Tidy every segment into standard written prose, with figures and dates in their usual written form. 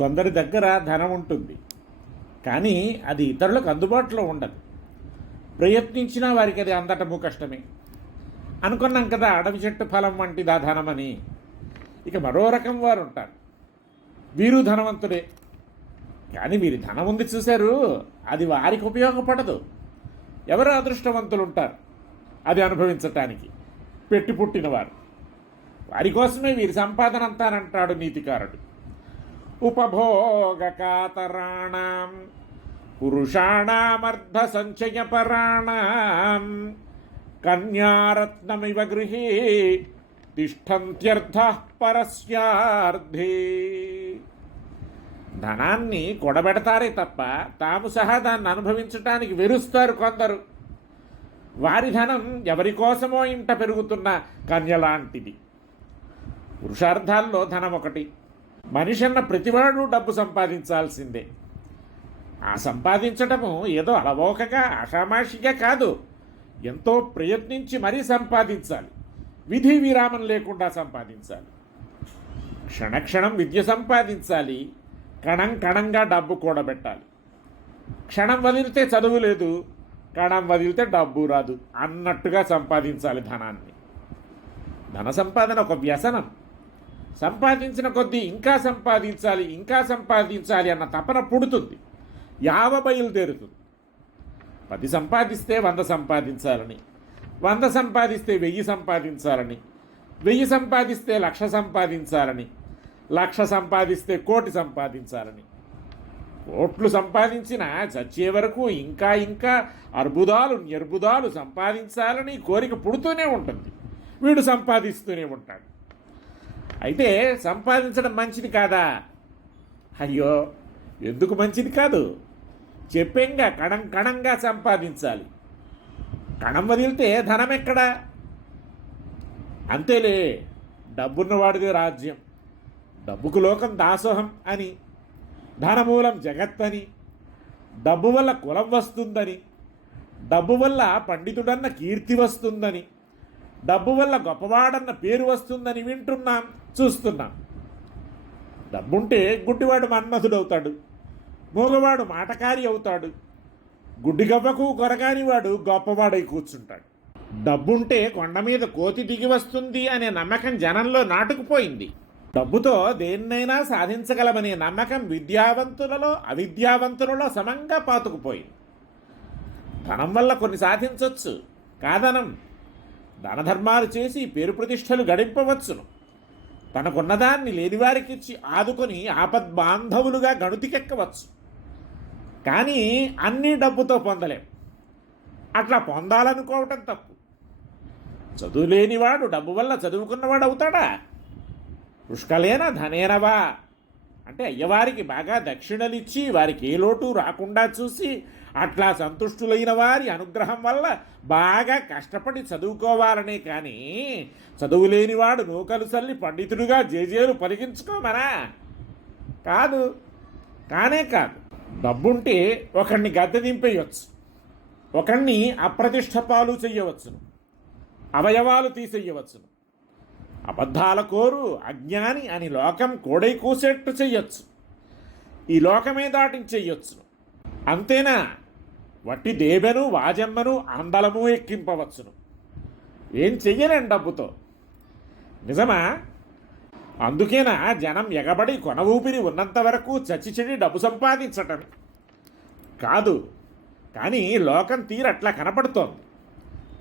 కొందరి దగ్గర ధనం ఉంటుంది, కానీ అది ఇతరులకు అందుబాటులో ఉండదు. ప్రయత్నించినా వారికి అది అందటము కష్టమే. అనుకున్నాం కదా అడవి చెట్టు ఫలం వంటిదా ధనమని. ఇక మరో రకం వారు ఉంటారు. వీరు ధనవంతుడే, కానీ వీరి ధనం ఉంది చూశారు, అది వారికి ఉపయోగపడదు. ఎవరు అదృష్టవంతులు ఉంటారు అది అనుభవించటానికి, పెట్టి పుట్టినవారు. వారి కోసమే వీరి సంపాదన అంతానంటాడు నీతికారుడు. ఉపభోగకాతరాణం పురుషాణమర్ధ సంచయపరాణం కన్యారత్నమివ గృహే తిష్టంత్యర్థః పరస్యార్థే. ధనాన్ని కూడబెడతారే తప్ప తాము సహా దాన్ని అనుభవించటానికి వెరుస్తారు కొందరు. వారి ధనం ఎవరి కోసమో ఇంట పెరుగుతున్న కన్యలాంటిది. పురుషార్థాల్లో ధనం ఒకటి. మనిషి అన్న ప్రతివాడు డబ్బు సంపాదించాల్సిందే. ఆ సంపాదించటము ఏదో అలవోకగా ఆషామాషిగా కాదు, ఎంతో ప్రయత్నించి మరీ సంపాదించాలి. విధి విరామం లేకుండా సంపాదించాలి. క్షణక్షణం విద్య సంపాదించాలి, కణం కణంగా డబ్బు కూడబెట్టాలి. క్షణం వదిలితే చదువు లేదు, కణం వదిలితే డబ్బు రాదు అన్నట్టుగా సంపాదించాలి ధనాన్ని. ధన సంపాదన ఒక వ్యసనం. సంపాదించిన కొద్దీ ఇంకా సంపాదించాలి, ఇంకా సంపాదించాలి అన్న తపన పుడుతుంది, యావ బయలుదేరుతుంది. 10 సంపాదిస్తే 100 సంపాదించాలని, 100 సంపాదిస్తే 1000 సంపాదించాలని, 1000 సంపాదిస్తే 1,00,000 సంపాదించాలని, 1,00,000 సంపాదిస్తే 1,00,00,000 సంపాదించాలని. కోట్లు సంపాదించిన చచ్చే వరకు ఇంకా ఇంకా అర్బుదాలు నిర్బుదాలు సంపాదించాలని కోరిక పుడుతూనే ఉంటుంది. వీడు సంపాదిస్తూనే ఉంటాడు. అయితే సంపాదించడం మంచిది కాదా? అయ్యో, ఎందుకు మంచిది కాదు? చెప్పేంగా కణం కణంగా సంపాదించాలి. కణం వదిలితే ధనం ఎక్కడా? అంతేలే, డబ్బున్నవాడిదే రాజ్యం, డబ్బుకు లోకం దాసోహం అని, ధనమూలం జగత్ అని, డబ్బు వల్ల కులం వస్తుందని, డబ్బు వల్ల పండితుడన్న కీర్తి వస్తుందని, డబ్బు వల్ల గొప్పవాడన్న పేరు వస్తుందని వింటున్నాం, చూస్తున్నాం. డబ్బుంటే గుడ్డివాడు మన్మధుడవుతాడు, మూగవాడు మాటకారి అవుతాడు, గుడ్డిగవ్వకు కొరగాని వాడు గొప్పవాడై కూర్చుంటాడు. డబ్బుంటే కొండ మీద కోతి దిగి వస్తుంది అనే నమ్మకం జనంలో నాటుకుపోయింది. డబ్బుతో దేన్నైనా సాధించగలమనే నమ్మకం విద్యావంతులలో అవిద్యావంతులలో సమంగా పాతుకుపోయింది. ధనం వల్ల కొన్ని సాధించవచ్చు, కాదనం. దానధర్మాలు చేసి పేరు ప్రతిష్టలు గడింపవచ్చును. తనకున్నదాన్ని లేనివారికిచ్చి ఆదుకొని ఆపద్బాంధవులుగా గణుతికెక్కవచ్చు. కానీ అన్నీ డబ్బుతో పొందలేం. అట్లా పొందాలనుకోవటం తప్పు. చదువు లేనివాడు డబ్బు వల్ల చదువుకున్నవాడు అవుతాడా? పుష్కలేన ధనేనవా అంటే అయ్యవారికి బాగా దక్షిణలిచ్చి వారికి ఏ లోటు రాకుండా చూసి అట్లా సంతుష్టులైన వారి అనుగ్రహం వల్ల బాగా కష్టపడి చదువుకోవాలనే కానీ చదువు లేనివాడు నూకలు చల్లి పండితుడుగా జేజేలు పలికించుకోమరా? కాదు, కానే కాదు. డబ్బుంటే ఒకడిని గద్దె దింపేయచ్చు, ఒకడిని అప్రతిష్ట పాలు చెయ్యవచ్చును, అవయవాలు తీసేయవచ్చును. అబద్ధాల కోరు అజ్ఞాని అని లోకం కోడై కూసేట్టు చెయ్యొచ్చు, ఈ లోకమే దాటించెయ్యొచ్చును. అంతేనా? వట్టి దేబెను వాజమ్మను అందలము ఎక్కింపవచ్చును. ఏం చెయ్యలేం డబ్బుతో. నిజమా? అందుకేనా జనం ఎగబడి కొన ఊపిరి ఉన్నంత వరకు చచ్చి చెడి డబ్బు సంపాదించటం కాదు. కానీ లోకం తీరట్లా కనపడుతోంది.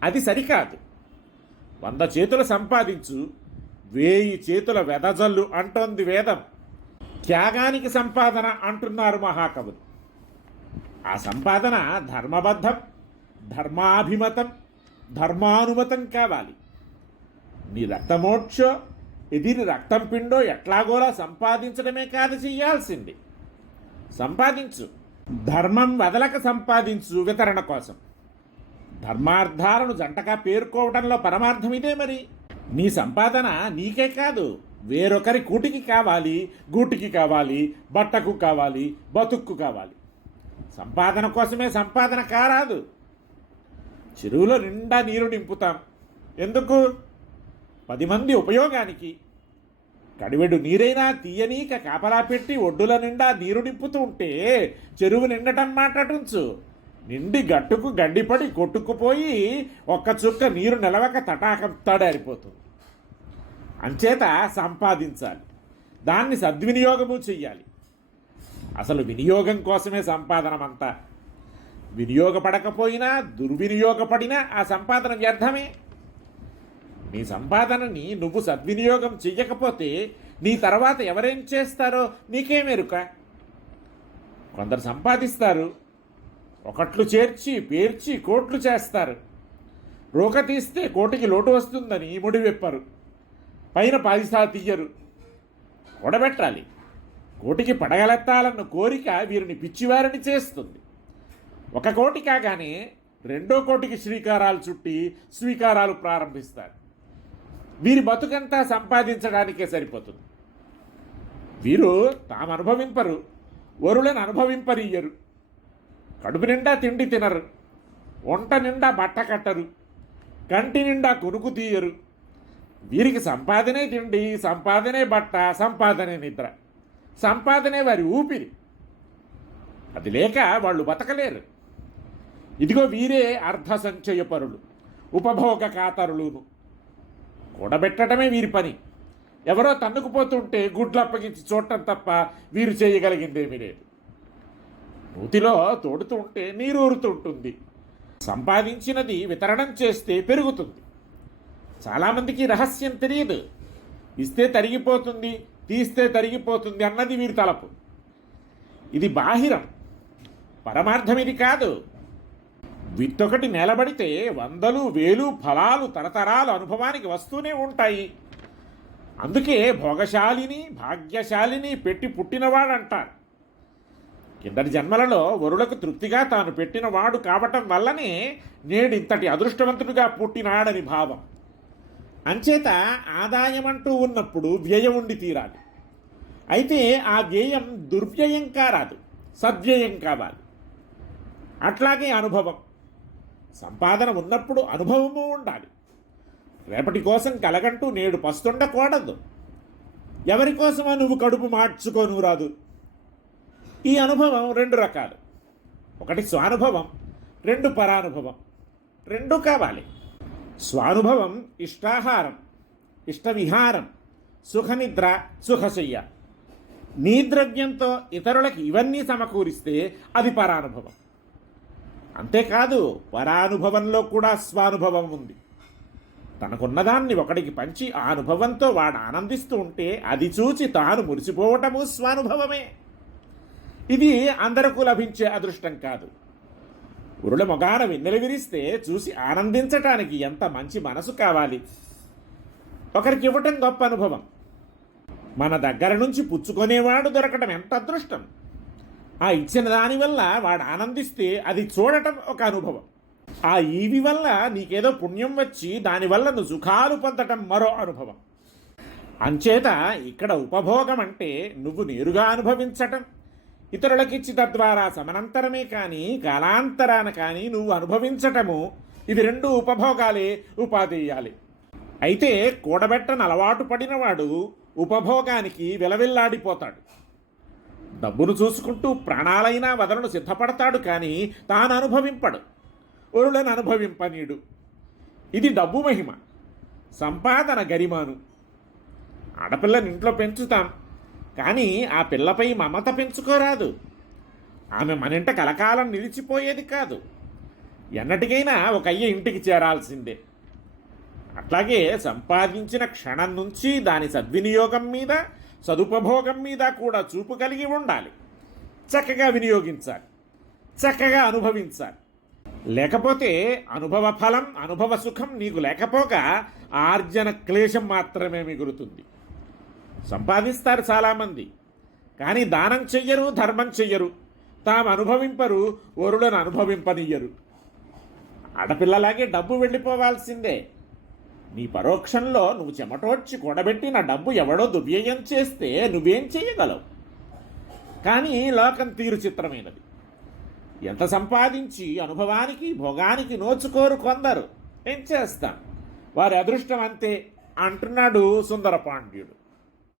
అది సరికాదు. 100 చేతుల సంపాదించు, 1000 చేతుల వెదజల్లు అంటోంది వేదం. త్యాగానికి సంపాదన అంటున్నారు మహాకవులు. ఆ సంపాదన ధర్మబద్ధం, ధర్మాభిమతం, ధర్మానుమతం కావాలి. నీ రక్తమోక్షో ఎదిరి రక్తం పిండో ఎట్లాగోలా సంపాదించడమే కాదు చెయ్యాల్సింది. సంపాదించు, ధర్మం వదలక సంపాదించు వితరణ కోసం. ధర్మార్థాలను జంటగా పేర్కోవడంలో పరమార్థం ఇదే. మరి నీ సంపాదన నీకే కాదు, వేరొకరి కూటికి కావాలి, గూటికి కావాలి, బట్టకు కావాలి, బతుక్కు కావాలి. సంపాదన కోసమే సంపాదన కారాదు. చెరువులో నిండా నీరు నింపుతాం, ఎందుకు? 10 మంది ఉపయోగానికి. కడివెడు నీరైనా తీయనీక కాపలా పెట్టి ఒడ్డుల నిండా నీరు నింపుతూ ఉంటే చెరువు నిండటం మాట్లాడుంచు, నిండి గట్టుకు గడ్డిపడి కొట్టుకుపోయి ఒక్క చుక్క నీరు నిలవక తటాకం తడారిపోతుంది. అంచేత సంపాదించాలి, దాన్ని సద్వినియోగము చెయ్యాలి. అసలు వినియోగం కోసమే సంపాదనమంతా. వినియోగపడకపోయినా దుర్వినియోగపడినా ఆ సంపాదన వ్యర్థమే. నీ సంపాదనని నువ్వు సద్వినియోగం చెయ్యకపోతే నీ తర్వాత ఎవరేం చేస్తారో నీకేమెరుక. కొందరు సంపాదిస్తారు, ఒకట్లు చేర్చి పేర్చి కోట్లు చేస్తారు. రోక తీస్తే కోటికి లోటు వస్తుందని ముడివెప్పరు, పైన పాయిసా తీయరు. కూడబెట్టాలి, కోటికి పడగలెత్తాలన్న కోరిక వీరిని పిచ్చివారిని చేస్తుంది. ఒక కోటి కాగానే రెండో కోటికి శ్రీకారాలు చుట్టి స్వీకారాలు ప్రారంభిస్తారు. వీరి బతుకంతా సంపాదించడానికే సరిపోతుంది. వీరు తాము అనుభవింపరు, వరులను అనుభవింపనియ్యరు. కడుపు నిండా తిండి తినరు, వంట నిండా బట్ట కట్టరు, కంటి నిండా కొనుకు తీయరు. వీరికి సంపాదనే తిండి, సంపాదనే బట్ట, సంపాదనే నిద్ర, సంపాదనే వారి ఊపిరి. అది లేక వాళ్ళు బతకలేరు. ఇదిగో వీరే అర్ధ సంచయపరులు, ఉపభోగ కాతరులును. కూడబెట్టడమే వీరి పని. ఎవరో తన్నుకుపోతుంటే గుడ్లు అప్పగించి చూడటం తప్ప వీరు చేయగలిగిందేమీ లేదు. నూతిలో తోడుతూ ఉంటే నీరు ఊరుతుంటుంది. సంపాదించినది వితరణం చేస్తే పెరుగుతుంది. చాలామందికి రహస్యం తెలియదు. ఇస్తే తరిగిపోతుంది, తీస్తే తరిగిపోతుంది అన్నది వీరి తలపు. ఇది బాహిరం, పరమార్థం ఇది కాదు. విత్తొకటి నిలబడితే వందలు వేలు ఫలాలు తరతరాలు అనుభవానికి వస్తూనే ఉంటాయి. అందుకే భోగశాలిని భాగ్యశాలిని పెట్టి పుట్టినవాడంటారు. కిందటి జన్మలలో వరులకు తృప్తిగా తాను పెట్టినవాడు కావటం వల్లనే నేడింతటి అదృష్టవంతుడిగా పుట్టినాడని భావం. అంచేత ఆదాయం అంటూ ఉన్నప్పుడు వ్యయం ఉండి తీరాలి. అయితే ఆ వ్యయం దుర్వ్యయం కారాదు, సద్వ్యయం కావాలి. అట్లాగే అనుభవం. సంపాదన ఉన్నప్పుడు అనుభవము ఉండాలి. రేపటి కోసం కలగంటూ నేడు పస్తుండకూడదు. ఎవరి కోసమో నువ్వు కడుపు మార్చుకోను రాదు. ఈ అనుభవం రెండు రకాలు. ఒకటి స్వానుభవం, రెండు పరానుభవం. రెండూ కావాలి. స్వానుభవం ఇష్టాహారం, ఇష్టవిహారం, సుఖనిద్ర, సుఖశయ్య. నీ ద్రవ్యంతో ఇతరులకి ఇవన్నీ సమకూరిస్తే అది పరానుభవం. అంతేకాదు పరానుభవంలో కూడా స్వానుభవం ఉంది. తనకున్నదాన్ని ఒకడికి పంచి ఆ అనుభవంతో వాడు ఆనందిస్తూ ఉంటే అది చూచి తాను మురిసిపోవటము స్వానుభవమే. ఇది అందరకు లభించే అదృష్టం కాదు. ఉరుల మొగాన వెన్నెల విరిస్తే చూసి ఆనందించటానికి ఎంత మంచి మనసు కావాలి. ఒకరికి ఇవ్వటం గొప్ప అనుభవం. మన దగ్గర నుంచి పుచ్చుకునేవాడు దొరకటం ఎంత అదృష్టం. ఆ ఇచ్చిన దానివల్ల వాడు ఆనందిస్తే అది చూడటం ఒక అనుభవం. ఆ ఈవి వల్ల నీకేదో పుణ్యం వచ్చి దానివల్ల నువ్వు సుఖాలు పొందటం మరో అనుభవం. అంచేత ఇక్కడ ఉపభోగం అంటే నువ్వు నేరుగా అనుభవించటం, ఇతరులకిచ్చి తద్వారా సమనంతరమే కానీ కాలాంతరాన కానీ నువ్వు అనుభవించటము. ఇవి రెండు ఉపభోగాలే ఉపాధేయాలి. అయితే కూడబెట్టని అలవాటు పడినవాడు ఉపభోగానికి విలవిల్లాడిపోతాడు. డబ్బును చూసుకుంటూ ప్రాణాలైనా వదలను సిద్ధపడతాడు, కానీ తాను అనుభవింపడు, ఒరులను అనుభవింపనీడు. ఇది డబ్బు మహిమ, సంపాదన గరిమాను. ఆడపిల్లని ఇంట్లో పెంచుతాం, కానీ ఆ పిల్లపై మమత పెంచుకోరాదు. ఆమె మనింట కలకాలం నిలిచిపోయేది కాదు. ఎన్నటికైనా ఒక అయ్య ఇంటికి చేరాల్సిందే. అట్లాగే సంపాదించిన క్షణం నుంచి దాని సద్వినియోగం మీద, సదుపభోగం మీద కూడా చూపు కలిగి ఉండాలి. చక్కగా వినియోగించాలి, చక్కగా అనుభవించాలి. లేకపోతే అనుభవ ఫలం, అనుభవ సుఖం నీకు లేకపోగా ఆర్జన క్లేశం మాత్రమే మిగులుతుంది. సంపాదిస్తారు చాలామంది, కానీ దానం చెయ్యరు, ధర్మం చెయ్యరు, తాము అనుభవింపరు, వరులను అనుభవింపనియ్యరు. ఆడపిల్లలాగే డబ్బు వెళ్ళిపోవాల్సిందే. నీ పరోక్షంలో నువ్వు చెమటోడ్చి కూడబెట్టిన డబ్బు ఎవడో దుర్వ్యయం చేస్తే నువ్వేం చేయగలవు? కానీ లోకం తీరు చిత్రమైనది. ఎంత సంపాదించి అనుభవానికి భోగానికి నోచుకోరు కొందరు. ఏం చేస్తాం, వారి అదృష్టం అంతే అంటున్నాడు సుందర పాండ్యుడు.